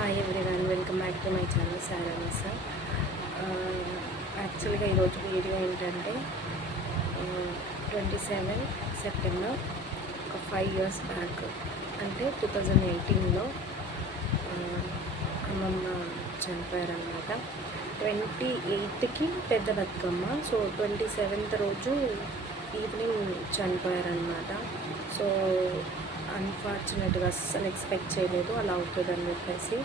Hi everyone welcome back to my channel సారా యాక్చువల్గా ఈరోజు video ఏంటంటే ట్వంటీ సెవెన్ సెప్టెంబర్ ఒక ఫైవ్ ఇయర్స్ బ్యాక్ అంటే టూ థౌజండ్ ఎయిటీన్లో అమ్మమ్మ చనిపోయారనమాట ట్వంటీ ఎయిత్కి పెద్ద బతుకమ్మ సో ట్వంటీ సెవెంత్ రోజు ఈవినింగ్ చనిపోయారనమాట సో అన్ఫార్చునేట్గా అస్సలు ఎక్స్పెక్ట్ చేయలేదు అలా అవుతుందని చెప్పేసి.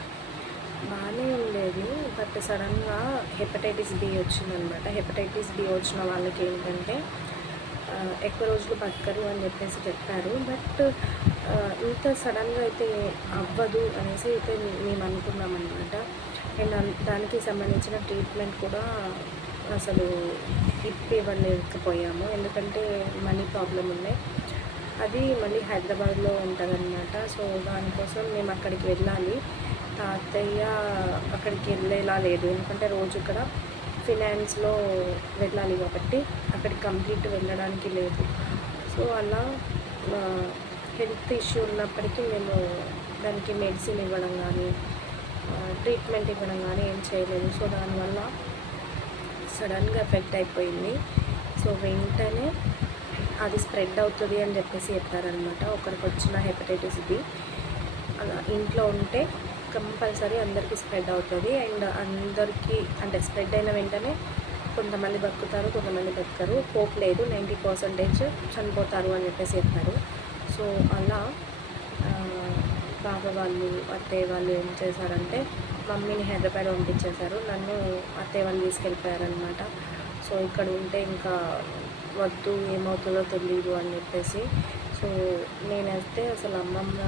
బాగానే ఉండేది బట్ సడన్గా హెపటైటిస్ బి వచ్చిందనమాట. హెపటైటిస్ బి వచ్చిన వాళ్ళకి ఏంటంటే ఎక్కువ రోజులు బతకరు అని చెప్పేసి చెప్పారు. బట్ ఇంత సడన్గా అయితే అవ్వదు అనేసి అయితే మేము అనుకున్నాం అనమాట అండ్ దానికి సంబంధించిన ట్రీట్మెంట్ కూడా అసలు ఇప్పి ఇవ్వలేకపోయాము ఎందుకంటే మనీ ప్రాబ్లం ఉన్నాయి. అది మళ్ళీ హైదరాబాద్లో ఉంటుందన్నమాట. సో దానికోసం మేము అక్కడికి వెళ్ళాలి. తాతయ్య అక్కడికి వెళ్ళేలా లేదు. ఎందుకంటే రోజు ఇక్కడ ఫినాన్స్లో వెళ్ళాలి కాబట్టి అక్కడికి కంప్లీట్ వెళ్ళడానికి లేదు. సో అలా హెల్త్ ఇష్యూ ఉన్నప్పటికీ మేము దానికి మెడిసిన్ ఇవ్వడం కానీ ట్రీట్మెంట్ ఇవ్వడం కానీ ఏం చేయలేదు. సో దానివల్ల సడన్గా ఎఫెక్ట్ అయిపోయింది. సో వెంటనే అది స్ప్రెడ్ అవుతుంది అని చెప్పేసి చెప్పారనమాట ఒకరికి వచ్చిన హెపటైటిస్ బి. అలా ఇంట్లో ఉంటే కంపల్సరీ అందరికీ స్ప్రెడ్ అవుతుంది. అండ్ అందరికీ అంటే స్ప్రెడ్ అయిన వెంటనే కొంతమంది బతుకుతారు కొంతమంది బతకరు. హోప్ లేదు. నైంటీ పర్సెంటేజ్ చనిపోతారు అని చెప్పేసి చెప్పారు. సో అలా బాబా వాళ్ళు అత్తయ్య వాళ్ళు ఏం చేశారంటే మమ్మీని హైదరాబాద్ పంపించేశారు. నన్ను అత్తయ్య వాళ్ళు తీసుకెళ్ళిపోయారనమాట సో ఇక్కడ ఉంటే ఇంకా వద్దు ఏమవుతుందో తెలియదు అని చెప్పేసి. సో నేనైతే అసలు అమ్మమ్మ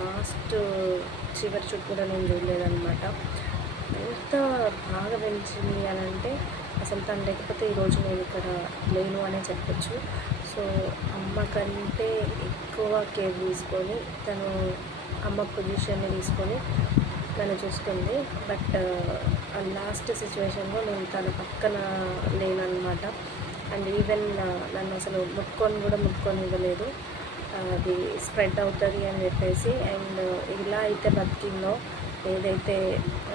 లాస్ట్ చివరి చుట్టూ కూడా నేను చూడలేదనమాట ఎంత బాగా పెంచింది అని అంటే అసలు తను లేకపోతే ఈరోజు నేను ఇక్కడ లేను అనే చెప్పొచ్చు. సో అమ్మ కంటే ఎక్కువ కేర్ తీసుకొని తను అమ్మ పొజిషన్ని తీసుకొని తను చూస్తుంది. బట్ ఆ లాస్ట్ సిచ్యువేషన్లో నేను తన పక్కన లేనన్నమాట. అండ్ ఈవెన్ నన్ను అసలు ముట్టుకొని కూడా ముట్టుకొని ఇవ్వలేదు. అది స్ప్రెడ్ అవుతుంది అని చెప్పేసి అండ్ ఇలా అయితే బతికిందో ఏదైతే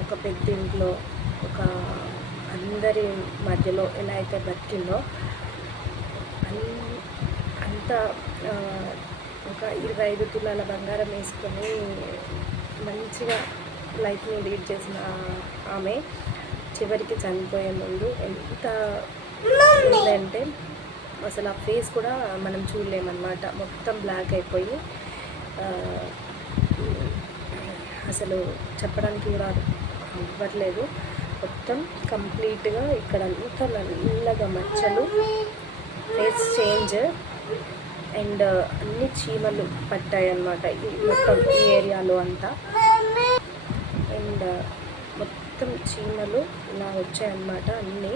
ఒక పెద్ద ఇంట్లో ఒక అందరి మధ్యలో ఎలా అయితే బతికిందో అంత ఒక ఇరవై ఐదు తులాల బంగారం వేసుకొని మంచిగా లైఫ్ని లీడ్ చేసిన ఆమె చివరికి చనిపోయే ముందు ఎంత ఉందంటే అసలు ఆ ఫేస్ కూడా మనం చూడలేమన్నమాట. మొత్తం బ్లాక్ అయిపోయి అసలు చెప్పడానికి కూడా అవ్వట్లేదు. మొత్తం కంప్లీట్గా ఇక్కడ అంతా నల్లగా మచ్చలు ఫేస్ చేంజ్ అండ్ అన్ని చీమలు పట్టాయి అన్నమాట ఈ మొత్తం ఈ ఏరియాలో అంతా. అండ్ మొత్తం మొత్తం చీమలు ఇలా వచ్చాయన్నమాట అన్నీ.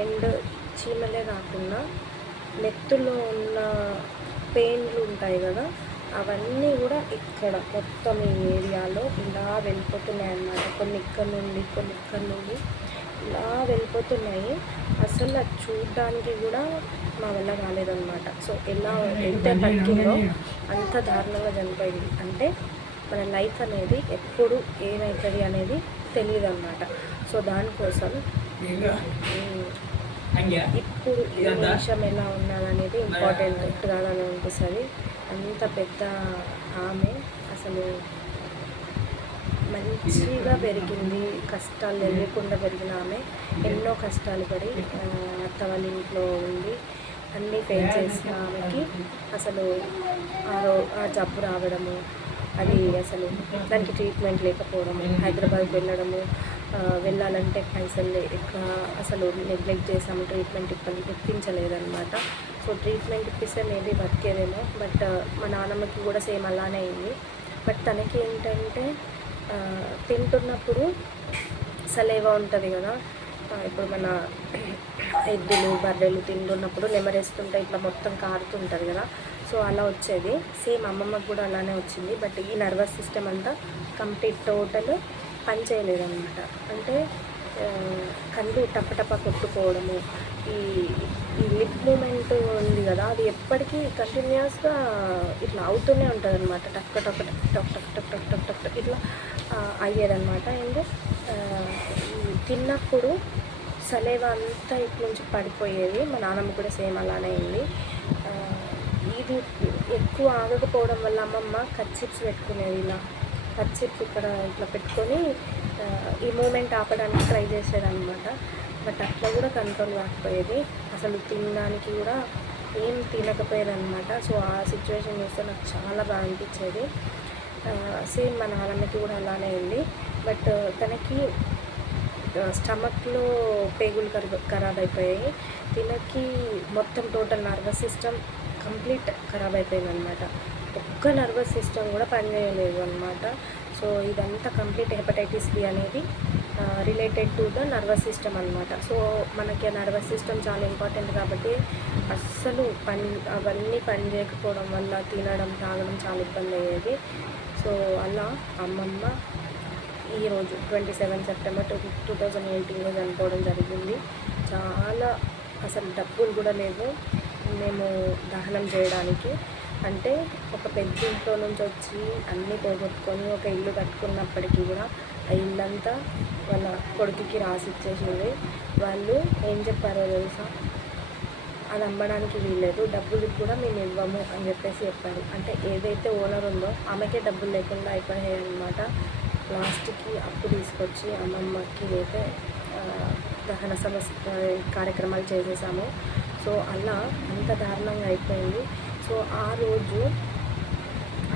అండ్ చీమలే కాకుండా నెత్తులో ఉన్న పెయిన్లు ఉంటాయి కదా అవన్నీ కూడా ఇక్కడ మొత్తం ఈ ఏరియాలో ఇలా వెళ్ళిపోతున్నాయి అన్నమాట కొన్ని ఇక్కడ నుండి కొన్ని ఇక్కడ నుండి ఇలా వెళ్ళిపోతున్నాయి. అసలు అది చూడడానికి కూడా మా వల్ల కాలేదన్నమాట. సో ఎలా ఎంత పట్టిందో అంత దారుణంగా చనిపోయింది. అంటే మన లైఫ్ అనేది ఎప్పుడు ఏమవుతుంది అనేది తెలియదు అనమాట సో దానికోసం ఇప్పుడు ఈ నిమిషం ఎలా ఉన్నాననేది ఇంపార్టెంట్ కాదని అనిపిస్తుంది. అంత పెద్ద ఆమె అసలు మంచిగా పెరిగింది. కష్టాలు తెలియకుండా పెరిగిన ఆమె. ఎన్నో కష్టాలు పడి అత్త వాళ్ళ ఇంట్లో ఉండి అన్నీ ఫేస్ చేసిన ఆమెకి అసలు ఆ రో ఆ జబ్బు రావడము అది అసలు దానికి ట్రీట్మెంట్ లేకపోవడము హైదరాబాద్కి వెళ్ళడము వెళ్ళాలంటే పైసలు లేక అసలు నెగ్లెక్ట్ చేసాము ట్రీట్మెంట్ ఇప్పటి ఇప్పించలేదన్నమాట సో ట్రీట్మెంట్ ఇప్పిస్తే మేబీ బతికేదేమో బట్ మా నాన్నమ్మకి కూడా సేమ్ అలానే అయింది. బట్ తనకి ఏంటంటే తింటున్నప్పుడు సలేవా ఉంటుంది కదా. ఇప్పుడు మన ఎద్దులు బర్రెలు తింటున్నప్పుడు నెమరేస్తుంటే ఇట్లా మొత్తం కారుతుంటుంది కదా. సో అలా వచ్చేది సేమ్ అమ్మమ్మకి కూడా అలానే వచ్చింది బట్ ఈ నర్వస్ సిస్టమ్ అంతా కంప్లీట్ టోటల్ పని చేయలేదన్నమాట అంటే కళ్ళు టపటప కొట్టుకోవడము ఈ ఈ లిప్ మూమెంట్ ఉంది కదా అది ఎప్పటికీ కంటిన్యూస్గా ఇట్లా అవుతూనే ఉంటుంది అనమాట టక్ టక్ టక్ టక్ టక్ టక్ టక్ టక్ టక్ ఇట్లా అయ్యేదనమాట అయ్యేదన్నమాట అండ్ తిన్నప్పుడు సలేవ అంతా ఇటు నుంచి పడిపోయేది మా నాన్నమ్మ కూడా సేమ్ అలానే అయింది ఇది ఎక్కువ ఆగకపోవడం వల్ల అమ్మమ్మ కచ్చిప్స్ పెట్టుకునేది ఇలా. కచ్చిప్స్ ఇక్కడ ఇట్లా పెట్టుకొని ఈ మూమెంట్ ఆపడానికి ట్రై చేసేదనమాట బట్ అట్లా కూడా కంట్రోల్ కాకపోయేది. అసలు తినడానికి కూడా ఏం తినకపోయేదనమాట సో ఆ సిచ్యువేషన్ చూస్తే నాకు చాలా బాగా అనిపించేది. సేమ్ మా నాన్నమ్మకి కూడా అలానే అయింది. బట్ తనకి స్టమక్లో పేగులు ఖరాబ్ ఖరాబ్ అయిపోయాయి. తినకి మొత్తం టోటల్ నర్వస్ సిస్టమ్ కంప్లీట్ ఖరాబ్ అయిపోయింది అనమాట ఒక్క నర్వస్ సిస్టమ్ కూడా పనిచేయలేదు అనమాట సో ఇదంతా కంప్లీట్ హెపటైటిస్ బి అనేది related to the nervous system అనమాట సో మనకి నర్వస్ సిస్టమ్ చాలా ఇంపార్టెంట్ కాబట్టి అస్సలు పని అవన్నీ పని చేయకపోవడం వల్ల తినడం తాగడం చాలా ఇబ్బంది అయ్యేది. సో అలా అమ్మమ్మ ఈరోజు twenty seven September two two thousand ఎయిటీన్లో చనిపోవడం జరిగింది. చాలా అసలు డబ్బులు కూడా లేవు. మేము దహనం చేయడానికి. అంటే ఒక పెద్ద ఇంట్లో నుంచి వచ్చి అన్నీ పోగొట్టుకొని ఒక ఇల్లు కట్టుకున్నప్పటికీ కూడా ఆ ఇల్లంతా వాళ్ళ కొడుకుకి రాసి ఇచ్చేసింది వాళ్ళు ఏం చెప్పారో తెలుసా? అది అమ్మడానికి వీల్లేదు. డబ్బులు కూడా మేము ఇవ్వము అని చెప్పేసి చెప్పారు. అంటే ఏదైతే ఓనర్ ఉందో ఆమెకే డబ్బులు లేకుండా అయిపోయాయి అనమాట లాస్ట్కి అప్పు తీసుకొచ్చి అమ్మమ్మకి అయితే దహన సమస్య కార్యక్రమాలు చేసేసాము. సో అలా అంత దారుణంగా అయిపోయింది. సో ఆ రోజు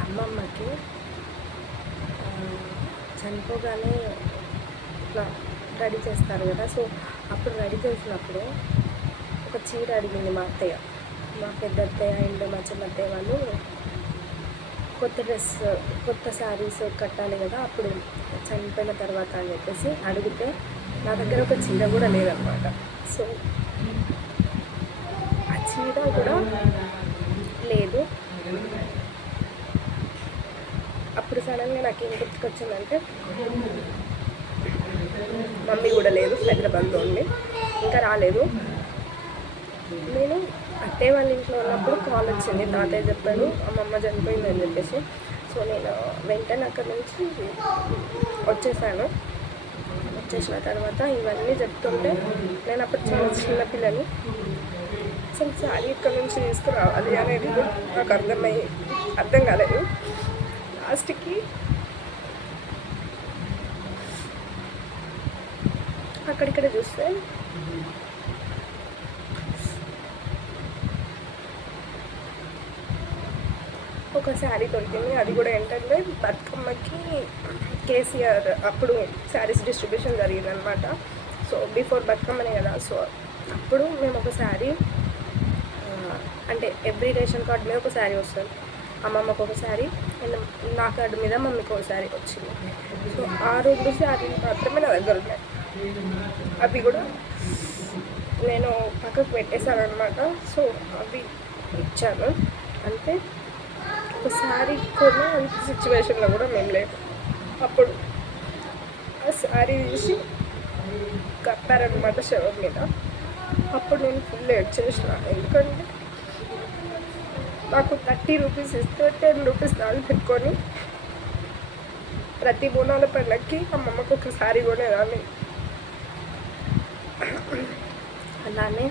అమ్మమ్మకి చనిపోగానే ఇట్లా రెడీ చేస్తారు కదా. సో అప్పుడు రెడీ చేసినప్పుడు ఒక చీర అడిగింది మా అత్తయ్య. మా పెద్ద అత్తయ్య అండ్ మా చిన్న అత్తయ్య వాళ్ళు కొత్త డ్రెస్ కొత్త శారీస్ కట్టాలి కదా అప్పుడు చనిపోయిన తర్వాత అని చెప్పేసి అడిగితే నా దగ్గర ఒక చీర కూడా లేదనమాట. సో చీర కూడా లేదు. అప్పుడు సడన్గా నాకు ఏం గుర్తుకొచ్చిందంటే మమ్మీ కూడా లేదు హైదరాబాద్లో ఉంది ఇంకా రాలేదు. నేను అత్తయ్య వాళ్ళ ఇంట్లో ఉన్నప్పుడు కాల్ వచ్చింది. తాతయ్య చెప్పాడు అమ్మమ్మ చనిపోయింది అని చెప్పేసి. సో నేను వెంటనే అక్కడ నుంచి వచ్చేసాను. వచ్చేసిన తర్వాత ఇవన్నీ చెప్తుంటే నేను అప్పుడు చాలా చిన్న పిల్లని అసలు శారీ ఇక్కడ నుంచి తీసుకురావాలి అనేది కూడా నాకు అర్థమయ్యి అర్థం కాలేదు. లాస్ట్కి అక్కడిక్కడ చూస్తే ఒక శారీ దొరికింది. అది కూడా ఏంటంటే బతుకమ్మకి కేసీఆర్ అప్పుడు శారీస్ డిస్ట్రిబ్యూషన్ జరిగిందనమాట సో బిఫోర్ బతుకమ్మనే కదా. సో అప్పుడు మేము ఒక శారీ అంటే ఎవ్రీ రేషన్ కార్డ్ మీద ఒక శారీ వస్తుంది. అమ్మమ్మకు ఒక శారీ అండ్ నా కార్డు మీద మమ్మీకి ఒక శారీ వచ్చింది. సో ఆ రెండు శారీలు మాత్రమే నా దగ్గర ఉన్నాయి. అవి కూడా నేను పక్కకు పెట్టేశాను అనమాట సో అవి ఇచ్చాను. అంటే ఒక శారీ కూడా అంత సిచ్యువేషన్లో కూడా మేము లేము. అప్పుడు ఆ శారీ తీసి కప్పారనమాట శవం మీద. అప్పుడు నేను ఫుల్ చేసిన ఎందుకంటే నాకు థర్టీ రూపీస్ ఇస్తే టెన్ రూపీస్ దాన్ని పెట్టుకొని ప్రతి బోనాల పండగకి అమ్మమ్మకి ఒకసారి కొనేదాన్ని అలానే